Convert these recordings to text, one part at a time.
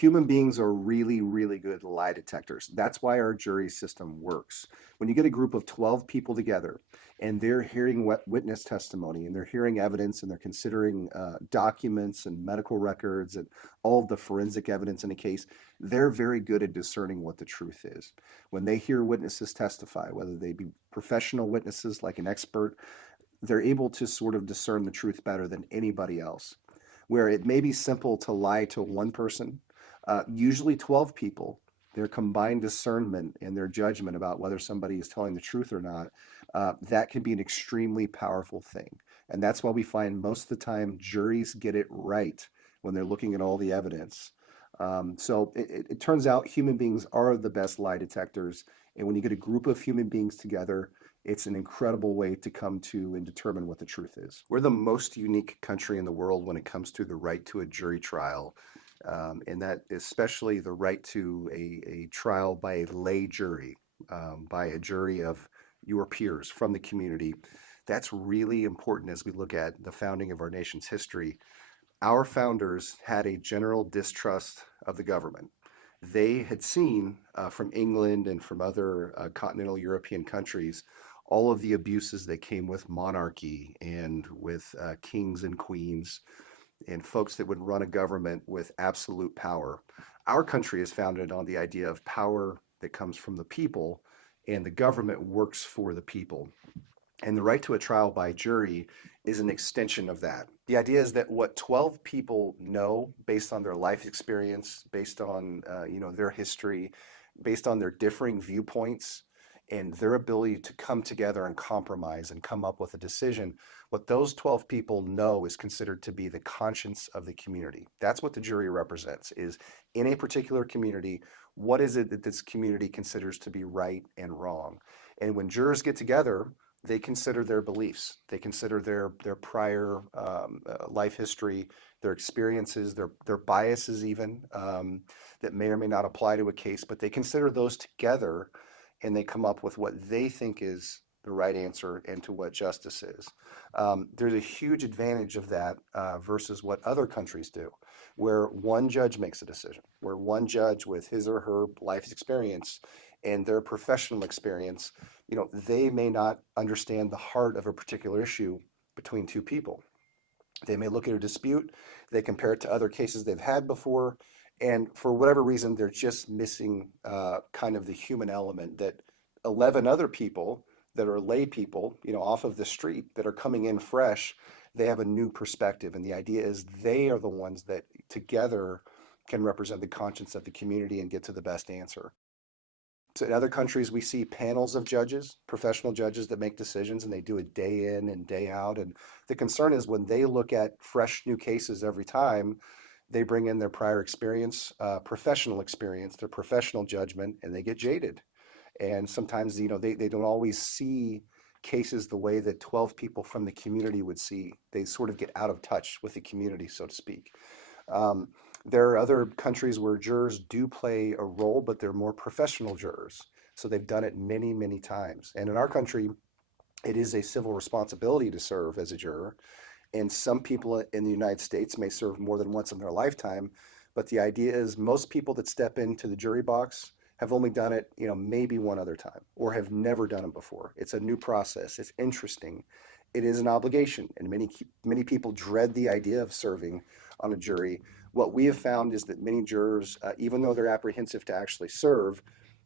Human beings are really, really good lie detectors. That's why our jury system works. When you get a group of 12 people together and they're hearing witness testimony and they're hearing evidence and they're considering documents and medical records and all of the forensic evidence in a case, they're very good at discerning what the truth is. When they hear witnesses testify, whether they be professional witnesses like an expert, they're able to sort of discern the truth better than anybody else. Where it may be simple to lie to one person, usually 12 people, their combined discernment and their judgment about whether somebody is telling the truth or not, that can be an extremely powerful thing. And that's why we find most of the time juries get it right when they're looking at all the evidence. So it turns out human beings are the best lie detectors. And when you get a group of human beings together, it's an incredible way to come to and determine what the truth is. We're the most unique country in the world when it comes to the right to a jury trial, and that especially the right to a trial by a lay jury, by a jury of your peers from the community. That's really important as we look at the founding of our nation's history. Our founders had a general distrust of the government. They had seen from England and from other continental European countries all of the abuses that came with monarchy and with kings and queens and folks that would run a government with absolute power. Our country is founded on the idea of power that comes from the people, and the government works for the people. And the right to a trial by jury is an extension of that. The idea is that what 12 people know based on their life experience, based on their history, based on their differing viewpoints, and their ability to come together and compromise and come up with a decision, what those 12 people know is considered to be the conscience of the community. That's what the jury represents, is in a particular community, what is it that this community considers to be right and wrong? And when jurors get together, they consider their beliefs. They consider their prior life history, their experiences, their biases even, that may or may not apply to a case, but they consider those together and they come up with what they think is the right answer and to what justice is. There's a huge advantage of that versus what other countries do, where one judge makes a decision, where one judge with his or her life experience and their professional experience, they may not understand the heart of a particular issue between two people. They may look at a dispute, they compare it to other cases they've had before, and for whatever reason, they're just missing kind of the human element that 11 other people that are lay people, off of the street that are coming in fresh, they have a new perspective. And the idea is they are the ones that together can represent the conscience of the community and get to the best answer. So in other countries, we see panels of judges, professional judges that make decisions, and they do it day in and day out. And the concern is when they look at fresh new cases every time, they bring in their prior experience, professional experience, their professional judgment, and they get jaded. And sometimes, they don't always see cases the way that 12 people from the community would see. They sort of get out of touch with the community, so to speak. There are other countries where jurors do play a role, but they're more professional jurors. So they've done it many, many times. And in our country, it is a civil responsibility to serve as a juror. And some people in the United States may serve more than once in their lifetime. But the idea is most people that step into the jury box have only done it, maybe one other time or have never done it before. It's a new process. It's interesting. It is an obligation. And many people dread the idea of serving on a jury. What we have found is that many jurors, even though they're apprehensive to actually serve,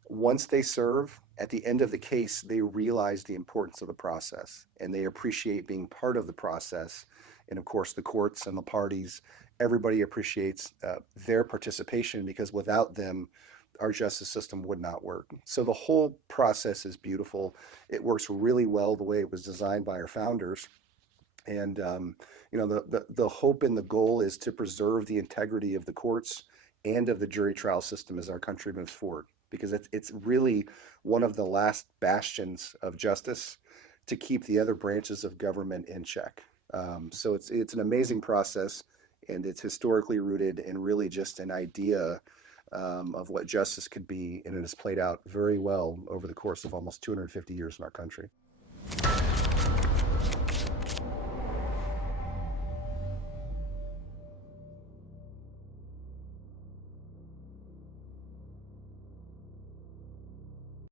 once they serve, at the end of the case, they realize the importance of the process and they appreciate being part of the process. And of course, the courts and the parties, everybody appreciates their participation because without them, our justice system would not work. So the whole process is beautiful. It works really well the way it was designed by our founders. And the hope and the goal is to preserve the integrity of the courts and of the jury trial system as our country moves forward, because it's really one of the last bastions of justice to keep the other branches of government in check. So it's an amazing process, and it's historically rooted in really just an idea of what justice could be, and it has played out very well over the course of almost 250 years in our country.